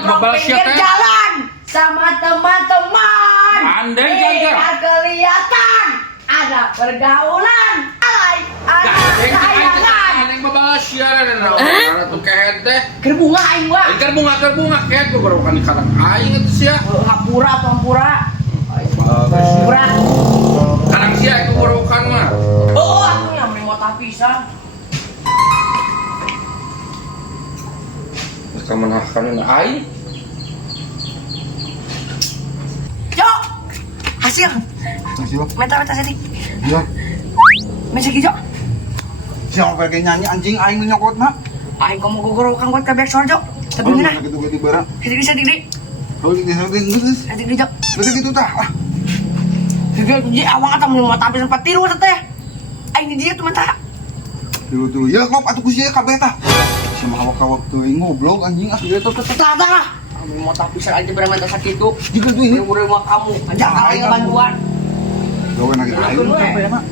nongkrong pinggir jalan sama teman-teman. Andai jaga. Kelihatan ada pergaulan. Alay, ada sayangan. Yang babalas siaran karena tuh kehet teh. Kerbunga aing gua. Kerbunga kehet gua baru kan dikatakan aing itu sia. Ngapura atau ampura? Pura. Kadang sia itu baru kan mah. Oh, aku yang memotak pisang. Kemenakan aing. Yo, hasil. Masih bang? Meta sedih. Iya. Masih gitu. Siapa kayak nyanyi anjing aing menyokot nak? Aing kamu gogorokan buat kabeh sorjo. Tapi Kalau mana? gitu di barang. Sedih. Kalau gitu geus. Sedih jo. Berarti gitu tah. Jadi awang atau mau tapi sempat tiru teh. Aing di dia tuh mata. Tuh. Ya kok atuh kusia kabeh tah. Si mawak-wak tuh ngoblok anjing asli itu Tata. Kamu mau tapi aja berapa sakit itu. juga tuh ini. Udah rumah kamu. Ajak aing bantuan. Gawe lagi aing capek mah.